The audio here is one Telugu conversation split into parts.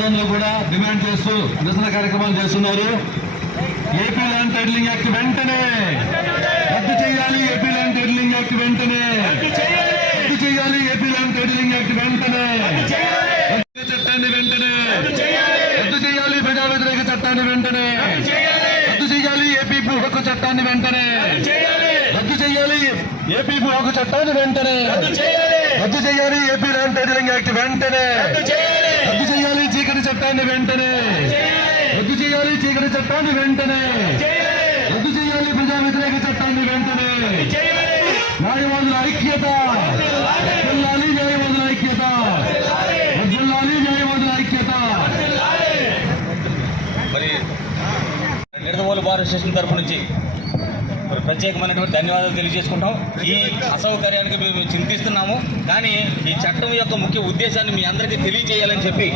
ప్రజలందరూ కూడా డిమాండ్ చేస్తూ నిరసన కార్యక్రమాలు చేస్తున్నారు. ఏపీ ల్యాండ్ టైటిలింగ్ యాక్ట్ వెంటనే రద్దు చేయాలి. ఏపీ ల్యాండ్ టైటిలింగ్ యాక్ట్ వెంటనే రద్దు చేయాలి. ఏపీ ల్యాండ్ టైటిలింగ్ యాక్ట్ వెంటనే చట్టాన్ని వెంటనే రద్దు చేయాలి. ప్రజా వ్యతిరేక చట్టాన్ని వెంటనే రద్దు చేయాలి. ఏపీ భూ హక్కు చట్టాన్ని వెంటనే రద్దు చేయాలి. ఏపీ భూ హక్కు చట్టాన్ని వెంటనే రద్దు చేయాలి. ఏపీ ల్యాండ్ టైటిలింగ్ యాక్ట్ వెంటనే రద్దు చేయాలి. చీకటి చట్టాన్ని వెంటనే రద్దు చేయాలి. చీకటి చట్టాన్ని వెంటనే రద్దు చేయాలి. ప్రజా వ్యతిరేక చట్టాన్ని వెంటనే న్యాయవాదుల ఐక్యత వర్ధిల్లాలి. న్యాయవాదుల ఐక్యత వర్ధిల్లాలి. న్యాయవాదుల ఐక్యత. మరి నిడదవోలు బార్ అసోసియేషన్ తరఫు నుంచి మరి ప్రత్యేకమైనటువంటి ధన్యవాదాలు తెలియజేసుకుంటాం. ఈ అసౌకర్యానికి మేము చింతిస్తున్నాము, కానీ ఈ చట్టం యొక్క ముఖ్య ఉద్దేశాన్ని మీ అందరికీ తెలియజేయాలని చెప్పి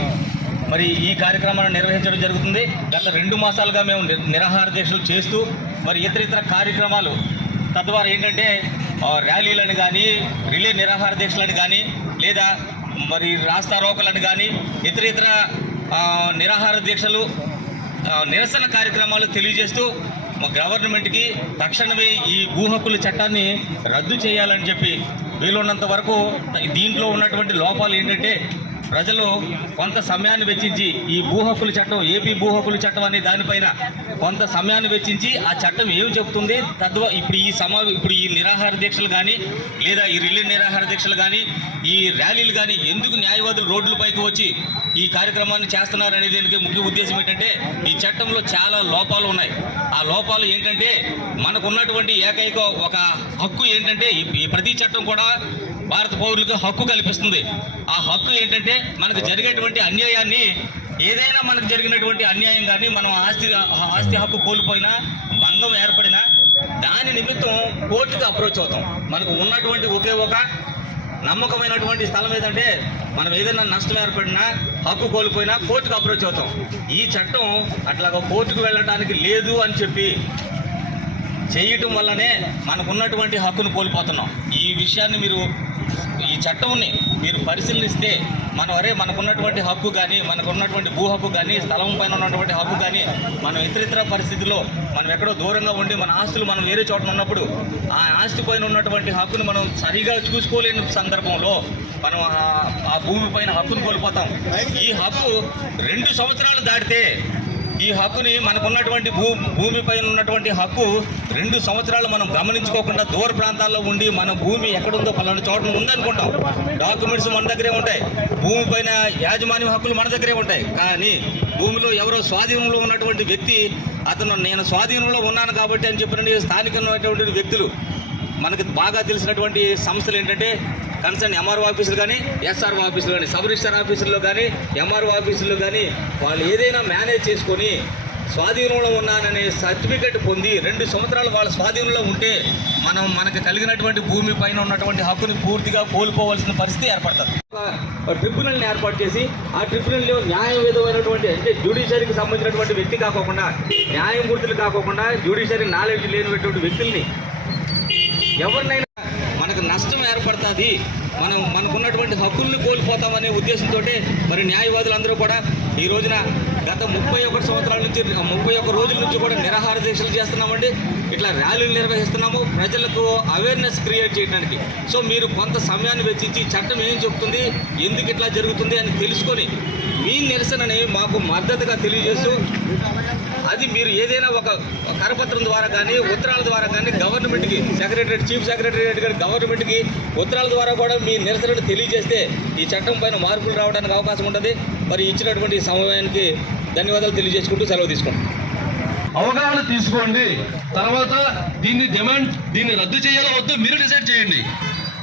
మరి ఈ కార్యక్రమాన్ని నిర్వహించడం జరుగుతుంది. గత 2 మాసాలుగా మేము నిరాహార దీక్షలు చేస్తూ మరి ఇతర కార్యక్రమాలు తద్వారా ఏంటంటే ర్యాలీలను కానీ, రిలే నిరాహార దీక్షలను కానీ, లేదా మరి రాస్తా రోకలను కానీ, ఇతర నిరాహార దీక్షలు నిరసన కార్యక్రమాలు తెలియజేస్తూ మా గవర్నమెంట్కి తక్షణమే ఈ భూ హక్కుల చట్టాన్ని రద్దు చేయాలని చెప్పి వీలున్నంత వరకు దీంట్లో ఉన్నటువంటి లోపాలు ఏంటంటే ప్రజలు కొంత సమయాన్ని వెచ్చించి ఈ భూ హక్కుల చట్టం, ఏపీ భూ హక్కుల చట్టం అనే దానిపైన కొంత సమయాన్ని వెచ్చించి ఆ చట్టం ఏమి చెబుతుంది ఇప్పుడు ఈ నిరాహార దీక్షలు కానీ, లేదా ఈ రిలే నిరాహార దీక్షలు కానీ, ఈ ర్యాలీలు కానీ ఎందుకు న్యాయవాదులు రోడ్లపైకి వచ్చి ఈ కార్యక్రమాన్ని చేస్తున్నారు అనే దానికి ముఖ్య ఉద్దేశం ఏంటంటే ఈ చట్టంలో చాలా లోపాలు ఉన్నాయి. ఆ లోపాలు ఏంటంటే మనకు ఉన్నటువంటి ఏకైక ఒక హక్కు ఏంటంటే ఈ ప్రతి చట్టం కూడా భారత పౌరులకు హక్కు కల్పిస్తుంది. ఆ హక్కు ఏంటంటే మనకు జరిగేటువంటి అన్యాయాన్ని, ఏదైనా మనకు జరిగినటువంటి అన్యాయం కానీ, మనం ఆస్తి హక్కు కోల్పోయినా, భంగం ఏర్పడినా దాని నిమిత్తం కోర్టుకు అప్రోచ్ అవుతాం. మనకు ఉన్నటువంటి ఒకే ఒక నమ్మకమైనటువంటి స్థలం ఏదంటే మనం ఏదైనా నష్టం ఏర్పడినా, హక్కు కోల్పోయినా కోర్టుకు అప్రోచ్ అవుతాం. ఈ చట్టం అట్లాగా కోర్టుకు వెళ్ళడానికి లేదు అని చెప్పి చేయటం వల్లనే మనకున్నటువంటి హక్కును కోల్పోతున్నాం. ఈ విషయాన్ని ఈ చట్టంని మీరు పరిశీలిస్తే మనకున్నటువంటి హక్కు కానీ, మనకున్నటువంటి భూ హక్కు కానీ, స్థలం పైన ఉన్నటువంటి హక్కు కానీ, మనం ఇతర పరిస్థితుల్లో మనం ఎక్కడో దూరంగా ఉండి మన ఆస్తులు మనం వేరే చోట ఉన్నప్పుడు ఆ ఆస్తి పైన ఉన్నటువంటి హక్కును మనం సరిగా చూసుకోలేని సందర్భంలో మనం ఆ భూమి పైన హక్కును కోల్పోతాం. ఈ హక్కు 2 సంవత్సరాలు దాటితే ఈ హక్కుని మనకున్నటువంటి భూమి పైన ఉన్నటువంటి హక్కు 2 సంవత్సరాలు మనం గమనించుకోకుండా దూర ప్రాంతాల్లో ఉండి మన భూమి ఎక్కడుందో పలానా చోట ఉందనుకుంటాం. డాక్యుమెంట్స్ మన దగ్గరే ఉంటాయి, భూమి పైన యాజమాన్య హక్కులు మన దగ్గరే ఉంటాయి. కానీ భూమిలో ఎవరో స్వాధీనంలో ఉన్నటువంటి వ్యక్తి నేను స్వాధీనంలో ఉన్నాను కాబట్టి అని చెప్పిన స్థానికమైనటువంటి వ్యక్తులు, మనకు బాగా తెలిసినటువంటి సంస్థలు ఏంటంటే కన్సర్న్ ఎంఆర్ఓ ఆఫీసులు కానీ, ఎస్ఆర్ఓ ఆఫీసులు కానీ, సబ్ రిజిస్టర్ ఆఫీసుల్లో కానీ, ఎంఆర్ఓ ఆఫీసుల్లో కానీ వాళ్ళు ఏదైనా మేనేజ్ చేసుకొని స్వాధీనంలో ఉన్నాననే సర్టిఫికెట్ పొంది 2 సంవత్సరాలు వాళ్ళ స్వాధీనంలో ఉంటే మనకు కలిగినటువంటి భూమి పైన ఉన్నటువంటి హక్కుని పూర్తిగా కోల్పోవలసిన పరిస్థితి ఏర్పడుతుంది. ట్రిబ్యునల్ని ఏర్పాటు చేసి ఆ ట్రిబ్యునల్లో న్యాయవేదమైనటువంటి అంటే జ్యుడిషియరీకి సంబంధించినటువంటి వ్యక్తి కాకోకుండా, న్యాయమూర్తులు కాకోకుండా, జ్యుడిషియరీ నాలెడ్జ్ లేనటువంటి వ్యక్తుల్ని ఎవరినైనా మనకు నష్టం ఏర్పడుతుంది, మనకున్నటువంటి హక్కుల్ని కోల్పోతామనే ఉద్దేశంతో మరి న్యాయవాదులందరూ కూడా ఈ రోజున గత 31 సంవత్సరాల నుంచి 31 రోజుల నుంచి కూడా నిరాహార దీక్షలు చేస్తున్నామండి. ఇట్లా ర్యాలీలు నిర్వహిస్తున్నాము ప్రజలకు అవేర్నెస్ క్రియేట్ చేయడానికి. సో మీరు కొంత సమయాన్ని వెచ్చించి చట్టం ఏం చెప్తుంది, ఎందుకు ఇట్లా జరుగుతుంది అని తెలుసుకొని మీ నిరసనని మాకు మద్దతుగా తెలియజేస్తూ అది మీరు ఏదైనా ఒక కరపత్రం ద్వారా కానీ, ఉత్తరాల ద్వారా కానీ గవర్నమెంట్కి చీఫ్ సెక్రటరియట్ గారి గవర్నమెంట్కి ఉత్తరాల ద్వారా కూడా మీ నిరసనను తెలియజేస్తే ఈ చట్టం పైన మార్పులు రావడానికి అవకాశం ఉంటుంది. మరి ఇచ్చినటువంటి సమయానికి ధన్యవాదాలు తెలియజేసుకుంటూ సెలవు తీసుకుంటాం. అవగాహన తీసుకోండి, తర్వాత దీన్ని రద్దు చేయాలో వద్దు మీరు డిసైడ్ చేయండి.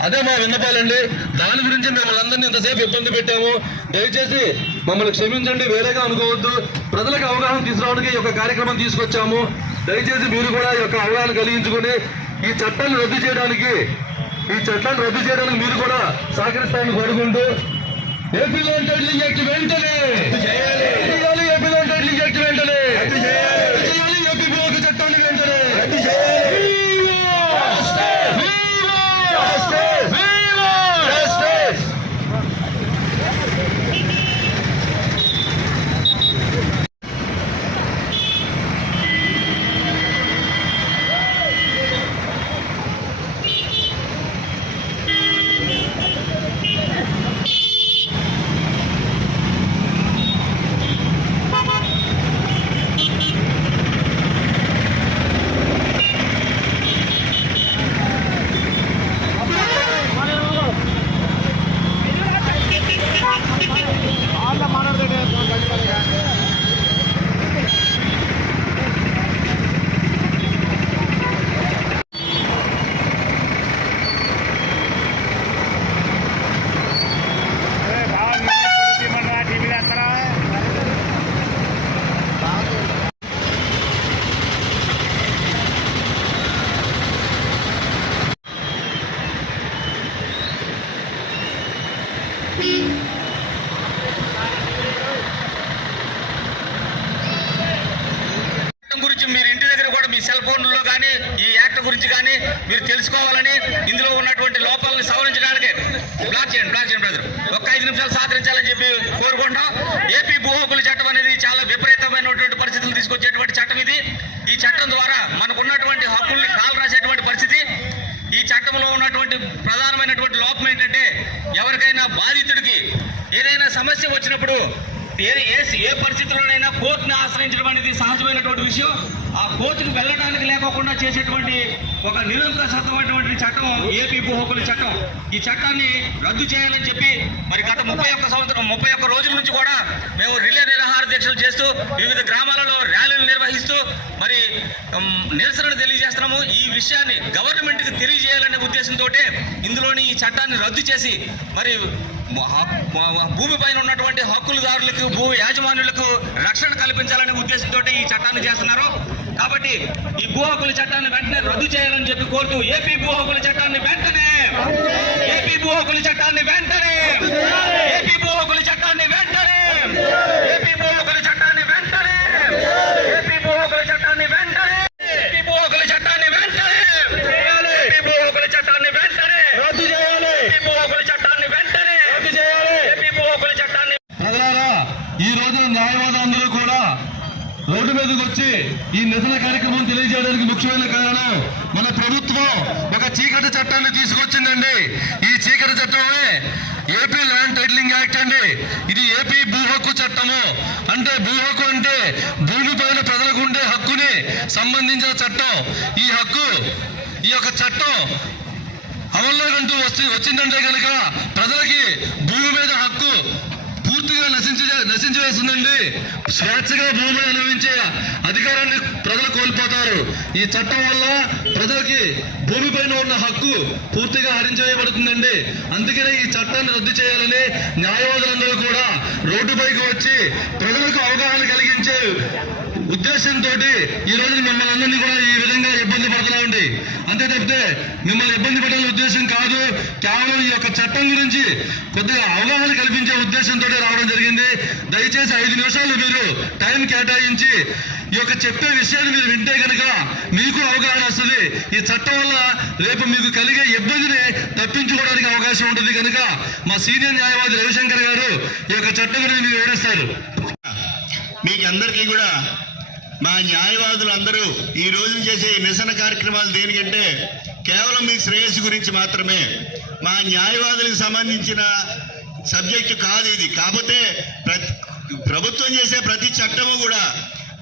అదే మా విన్నపాలండి. దాని గురించి మిమ్మల్ని అందరినీ ఇంతసేపు ఇబ్బంది పెట్టాము. దయచేసి మమ్మల్ని క్షమించండి, వేరేగా అనుకోవద్దు. ప్రజలకు అవగాహన తీసుకురావడానికి ఈ యొక్క కార్యక్రమం తీసుకొచ్చాము. దయచేసి మీరు కూడా ఈ యొక్క అవగాహన కలిగించుకొని ఈ చట్టాన్ని రద్దు చేయడానికి మీరు కూడా సహకరిస్తారని కోరుకుంటూ ఏపీ ల్యాండ్ టైటిలింగ్ యాక్ట్ వెంటనే ఏపీ ల్యాండ్ టైటిలింగ్ యాక్ట్ వెంటనే ఏపీ భూ హక్కు చట్టాన్ని వెంటనే సెల్ ఫోన్లో కానీ ఈ యాక్ట్ గురించి కానీ మీరు తెలుసుకోవాలని, ఇందులో ఉన్నటువంటి లోపాలను సవరించడానికి బ్లాక్ చేయండి బ్రదర్, ఒక్క 5 నిమిషాలు సహకరించాలని చెప్పి కోరుకుంటాం. ఏపీ భూ హక్కుల చట్టం అనేది చాలా విపరీతమైనటువంటి పరిస్థితులు తీసుకొచ్చేటువంటి చట్టం ఇది. ఈ చట్టం ద్వారా మనకున్నటువంటి హక్కుల్ని కాలు రాసేటువంటి పరిస్థితి. ఈ చట్టంలో ఉన్నటువంటి ప్రధానమైనటువంటి లోపం ఏంటంటే, ఎవరికైనా బాధితుడికి ఏదైనా సమస్య వచ్చినప్పుడు ఏ పరిస్థితుల్లోనైనా కోర్టుని ఆశ్రయించడం అనేది సహజమైనటువంటి విషయం. ఆ కోర్టుకు వెళ్ళడానికి లేకోకుండా చేసేటువంటి ఒక నిరంకుశమైనటువంటి చట్టం ఏపీ భూ హక్కుల చట్టం. ఈ చట్టాన్ని రద్దు చేయాలని చెప్పి మరి గత 31 రోజుల నుంచి కూడా మేము రిలే నిరాహార దీక్షలు చేస్తూ వివిధ గ్రామాలలో ర్యాలీలు నిర్వహిస్తూ మరి నిరసనలు తెలియజేస్తున్నాము. ఈ విషయాన్ని గవర్నమెంట్కి తెలియజేయాలనే ఉద్దేశంతో ఇందులోని ఈ చట్టాన్ని రద్దు చేసి మరి భూమి పైన ఉన్నటువంటి హక్కులదారులకు, భూ యాజమాన్యులకు రక్షణ కల్పించాలనే ఉద్దేశంతో ఈ చట్టాన్ని చేస్తున్నారు. కాబట్టి ఈ భూ హక్కుల చట్టాన్ని వెంటనే రద్దు చేయాలని చెప్పి కోరుతూ ఏపీ భూ హక్కుల చట్టాన్ని వెంటనే ఏపీ భూ హక్కుల చట్టాన్ని వెంటనే ఏపీ భూ హక్కుల చట్టాన్ని వెంటనే ఏపీ భూ హక్కుల చట్టాన్ని వెంటనే ఏపీ భూ హక్కుల చట్టాన్ని వెంటనే ఏపీ భూ హక్కుల చట్టాన్ని వెంటనే ఏపీ భూ హక్కుల చట్టాన్ని వెంటనే రద్దు చేయాలి. ఏపీ భూ హక్కుల చట్టాన్ని వెంటనే రద్దు చేయాలి. ఏపీ భూ హక్కుల చట్టాన్ని. ప్రజలారా, ఈ రోజున న్యాయవాదులందరూ కూడా రోడ్డు మీదకి వచ్చి ఈ నిరసన కార్యక్రమం తెలియజేయడానికి ముఖ్యమైన కారణం, మన ప్రభుత్వం ఒక చీకటి చట్టాన్ని తీసుకొచ్చిందండి. ఈ చీకటి చట్టమే ఏపీ ల్యాండ్ టైటిలింగ్ యాక్ట్ అండి. ఇది ఏపీ భూ హక్కు చట్టము. అంటే భూ హక్కు అంటే భూమి పైన ప్రజలకు ఉండే హక్కుని సంబంధించిన చట్టం. ఈ హక్కు, ఈ యొక్క చట్టం అమల్లోకంటూ వచ్చిందంటే కనుక ప్రజలకి భూమి మీద హక్కు పూర్తిగా నశించివేస్తుందండి. స్వేచ్ఛగా భూమిని అనుభవించే అధికారాన్ని ప్రజలు కోల్పోతారు. ఈ చట్టం వల్ల ప్రజలకి భూమిపైన ఉన్న హక్కు పూర్తిగా హరించివేయబడుతుందండి. అందుకనే ఈ చట్టాన్ని రద్దు చేయాలని న్యాయవాదులందరూ కూడా రోడ్డుపైకి వచ్చి ప్రజలకు అవగాహన కలిగించే ఉద్దేశంతో ఈ రోజు మిమ్మల్ని అందరినీ కూడా ఈ విధంగా ఇబ్బంది పడుతున్నామండి. అంతే తప్పితే మిమ్మల్ని ఇబ్బంది పెట్టాలనే ఉద్దేశం కాదు. కేవలం ఈ యొక్క చట్టం గురించి కొద్దిగా అవగాహన కల్పించే ఉద్దేశంతో రావడం జరిగింది. దయచేసి 5 నిమిషాలు మీరు టైం కేటాయించి ఈ యొక్క చెప్పే విషయాన్ని మీరు వింటే కనుక మీకు అవగాహన వస్తుంది. ఈ చట్టం వల్ల రేపు మీకు కలిగే ఇబ్బందిని తప్పించుకోవడానికి అవకాశం ఉంటుంది. కనుక మా సీనియర్ న్యాయవాది రవిశంకర్ గారు ఈ యొక్క చట్టం గురించి మీరు వివరిస్తారు. మీకు అందరికీ కూడా మా న్యాయవాదులు అందరూ ఈ రోజు చేసే నిరసన కార్యక్రమాలు దేనికంటే కేవలం మీ శ్రేయస్సు గురించి మాత్రమే. మా న్యాయవాదులకు సంబంధించిన సబ్జెక్టు కాదు ఇది. కాకపోతే ప్రభుత్వం చేసే ప్రతి చట్టము కూడా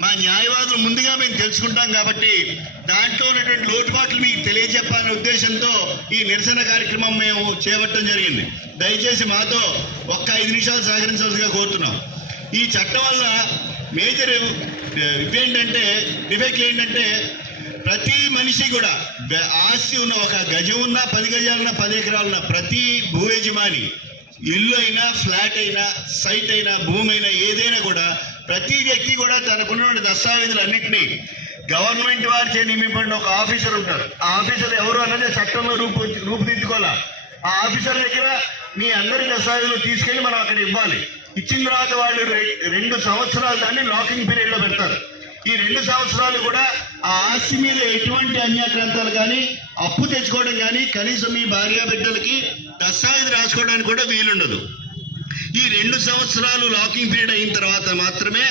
మా న్యాయవాదులు ముందుగా మేము తెలుసుకుంటాం కాబట్టి దాంట్లో ఉన్నటువంటి లోటుపాట్లు మీకు తెలియజెప్పాలనే ఉద్దేశంతో ఈ నిరసన కార్యక్రమం మేము చేపట్టడం జరిగింది. దయచేసి మాతో ఒక్క 5 నిమిషాలు సహకరించాల్సిగా కోరుతున్నాం. ఈ చట్టం వల్ల మేజర్ డిఫెక్ట్ ఏంటంటే ప్రతి మనిషి కూడా ఆస్తి ఉన్న, ఒక గజం ఉన్నా 10 గజాలున్నా 10 ఎకరాలున్నా, ప్రతి భూ యజమాని ఇల్లు అయినా ఫ్లాట్ అయినా సైట్ అయినా భూమి అయినా ఏదైనా కూడా ప్రతి వ్యక్తి కూడా తనకున్నటువంటి దస్తావేజులు అన్నింటినీ గవర్నమెంట్ వారిచే నియమింపడిన ఒక ఆఫీసర్ ఉంటారు. ఆ ఆఫీసర్ ఎవరు అన్నది చట్టంలో రూపుదిద్దుకోవాలా. ఆ ఆఫీసర్ దగ్గర మీ అందరి దస్తావేజులు తీసుకెళ్లి మనం అక్కడ ఇవ్వాలి. ఇచ్చిన తర్వాత వాళ్ళు 2 సంవత్సరాలు దాన్ని లాకింగ్ పీరియడ్ లో పెడతారు. ఈ 2 సంవత్సరాలు కూడా ఆ ఆస్తి మీద ఎటువంటి అన్యాక్రాంతాలు కానీ అప్పు తెచ్చుకోవడం కానీ కనీసం మీ భార్య బిడ్డలకి దస్తావేజ్ రాసుకోవడానికి కూడా వీలుండదు. ఈ 2 సంవత్సరాలు లాకింగ్ పీరియడ్ అయిన తర్వాత మాత్రమే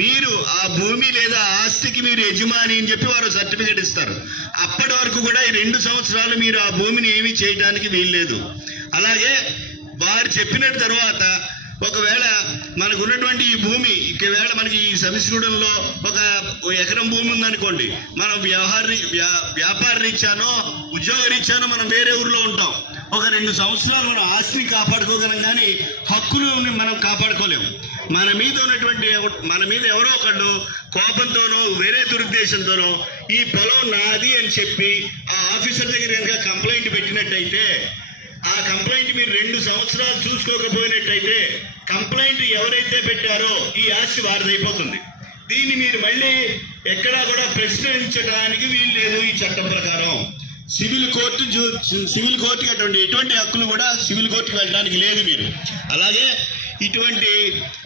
మీరు ఆ భూమి లేదా ఆస్తికి మీరు యజమాని అని చెప్పి వారు సర్టిఫికేట్ ఇస్తారు. అప్పటి వరకు కూడా ఈ 2 సంవత్సరాలు మీరు ఆ భూమిని ఏమీ చేయడానికి వీల్లేదు. అలాగే వారు చెప్పిన తర్వాత ఒకవేళ మనకు ఉన్నటువంటి ఈ భూమి ఒకవేళ మనకి ఈ సమిష్టిగూడెంలో ఒక ఎకరం భూమి ఉందనుకోండి, మనం వ్యాపార రీత్యానో ఉద్యోగ రీత్యానో మనం వేరే ఊర్లో ఉంటాం. ఒక 2 సంవత్సరాలు మనం ఆస్తిని కాపాడుకోగలం కానీ హక్కులు మనం కాపాడుకోలేము. మన మీద ఎవరో ఒకళ్ళు కోపంతోనో వేరే దురుద్దేశంతోనో ఈ పొలం నాది అని చెప్పి ఆ ఆఫీసర్ దగ్గర కనుక కంప్లైంట్ పెట్టినట్టయితే ఆ కంప్లైంట్ మీరు 2 సంవత్సరాలు చూసుకోకపోయినట్టయితే కంప్లైంట్ ఎవరైతే పెట్టారో ఈ ఆస్తి వారిదైపోతుంది. దీన్ని మీరు మళ్ళీ ఎక్కడా కూడా ప్రశ్నించడానికి వీలు లేదు. ఈ చట్టం ప్రకారం సివిల్ కోర్టుకి ఎటువంటి హక్కులు కూడా సివిల్ కోర్టుకి వెళ్ళడానికి లేదు మీరు. అలాగే ఇటువంటి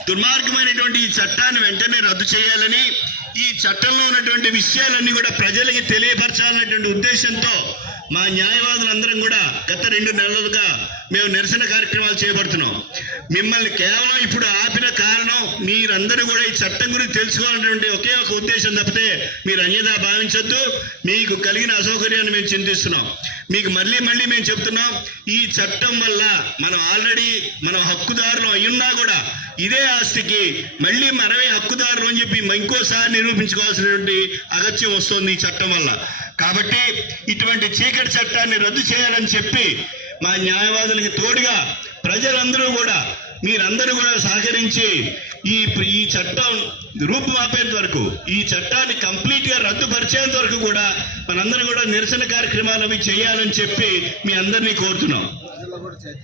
దుర్మార్గమైనటువంటి ఈ చట్టాన్ని వెంటనే రద్దు చేయాలని ఈ చట్టంలో ఉన్నటువంటి విషయాలన్నీ కూడా ప్రజలకి తెలియపరచాలనేటువంటి ఉద్దేశంతో మా న్యాయవాదులందరం కూడా గత 2 నెలలుగా మేము నిరసన కార్యక్రమాలు చేపడుతున్నాం. మిమ్మల్ని కేవలం ఇప్పుడు ఆపిన కారణం మీరందరూ కూడా ఈ చట్టం గురించి తెలుసుకోవాలనేటువంటి ఒకే ఒక ఉద్దేశం తప్పితే మీరు అన్యదా భావించొద్దు. మీకు కలిగిన అసౌకర్యాన్ని మేము చింతిస్తున్నాం. మీకు మళ్ళీ మేము చెప్తున్నాం, ఈ చట్టం వల్ల మనం ఆల్రెడీ మనం హక్కుదారులు అయ్యున్నా కూడా ఇదే ఆస్తికి మళ్ళీ మనమే హక్కుదారులు అని చెప్పి ఇంకోసారి నిరూపించుకోవాల్సినటువంటి అగత్యం వస్తుంది ఈ చట్టం వల్ల. కాబట్టి ఇటువంటి చీకటి చట్టాన్ని రద్దు చేయాలని చెప్పి మా న్యాయవాదులకి తోడుగా ప్రజలందరూ కూడా మీరందరూ కూడా సహకరించి ఈ చట్టం రూపుమాపేంత వరకు, ఈ చట్టాన్ని కంప్లీట్గా రద్దుపరిచేంత వరకు కూడా మనందరం కూడా నిరసన కార్యక్రమాలు అవి చేయాలని చెప్పి మీ అందరినీ కోరుతున్నాం.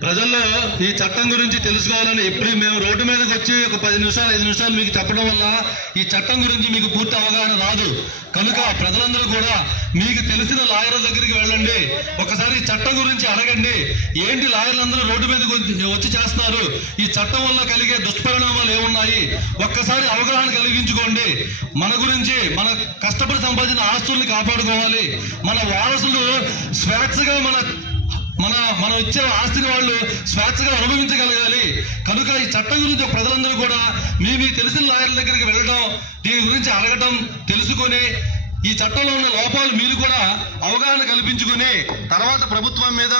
ప్రజల్లో ఈ చట్టం గురించి తెలుసుకోవాలని ఇప్పుడు మేము రోడ్డు మీదకి వచ్చి ఒక 10 నిమిషాలు 5 నిమిషాలు మీకు చెప్పడం వల్ల ఈ చట్టం గురించి మీకు పూర్తి అవగాహన రాదు. కనుక ప్రజలందరూ కూడా మీకు తెలిసిన లాయర్ల దగ్గరికి వెళ్ళండి, ఒకసారి ఈ చట్టం గురించి అడగండి. ఏంటి లాయర్లందరూ రోడ్డు మీదకి వచ్చి చేస్తున్నారు, ఈ చట్టం వల్ల కలిగే దుష్పరిణామాలు ఏమున్నాయి, ఒక్కసారి అవగాహన కలిగించుకోండి. మన గురించి మన కష్టపడి సంపాదించిన ఆస్తుల్ని కాపాడుకోవాలి. మన వారసులు స్వేచ్ఛగా మన వచ్చే ఆస్తిని వాళ్ళు స్వేచ్ఛగా అనుభవించగలగాలి. కనుక ఈ చట్టం గురించి ప్రజలందరూ కూడా మీ తెలిసిన లాయర్ల దగ్గరికి వెళ్ళడం, దీని గురించి అడగటం, తెలుసుకొని ఈ చట్టంలో ఉన్న లోపాలు మీరు కూడా అవగాహన కల్పించుకుని తర్వాత ప్రభుత్వం మీద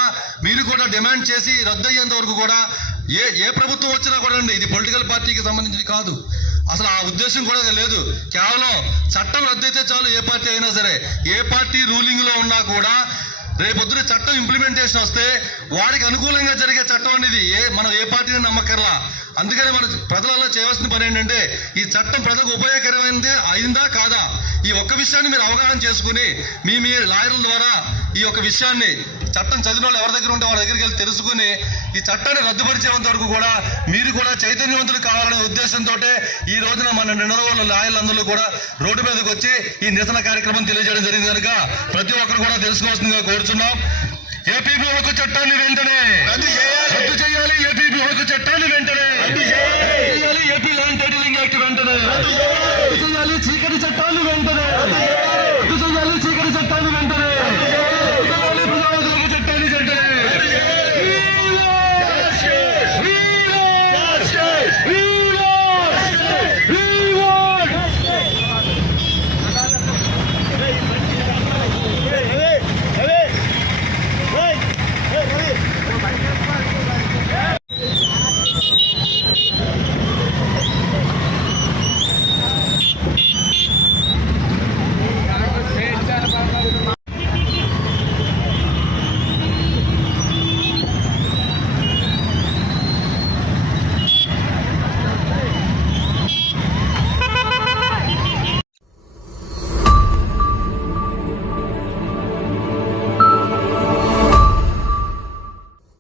మీరు కూడా డిమాండ్ చేసి రద్దు అయ్యేంత వరకు కూడా ఏ ప్రభుత్వం వచ్చినా కూడా అండి, ఇది పొలిటికల్ పార్టీకి సంబంధించింది కాదు, అసలు ఆ ఉద్దేశం కూడా లేదు. కేవలం చట్టం రద్దయితే చాలు, ఏ పార్టీ అయినా సరే, ఏ పార్టీ రూలింగ్ లో ఉన్నా కూడా రేపొద్దున చట్టం ఇంప్లిమెంటేషన్ వస్తే వారికి అనుకూలంగా జరిగే చట్టం అనేది మనం ఏ పార్టీని నమ్మకర్లా. అందుకని మన ప్రజలలో చేయవలసిన పని ఏంటంటే ఈ చట్టం ప్రజలకు ఉపయోగకరమైనది అయిందా కాదా, ఈ ఒక్క విషయాన్ని మీరు అవగాహన చేసుకుని మీ లాయర్ల ద్వారా ఈ యొక్క విషయాన్ని చట్టం చదివిన వాళ్ళు ఎవరి దగ్గర ఉంటే వాళ్ళ దగ్గరికి వెళ్ళి తెలుసుకుని ఈ చట్టాన్ని రద్దుపరిచేంత వరకు కూడా మీరు కూడా చైతన్యవంతులు కావాలనే ఉద్దేశంతో ఈ రోజున మన నిన్నరోజుల లాయర్లందరూ కూడా రోడ్డు మీదకి వచ్చి ఈ నిరసన కార్యక్రమం తెలియజేయడం జరిగింది. కనుక ప్రతి ఒక్కరు కూడా తెలుసుకోవాల్సిందిగా కోరుచున్నాం. ఏపీపీ హక్కు చట్టాన్ని వెంటనే రద్దు చేయాలి. ఏపీపీ హక్కు చట్టాన్ని వెంటనే రద్దు చేయాలి. ఏపీ ల్యాండ్ టైటిలింగ్ యాక్ట్ వెంటనే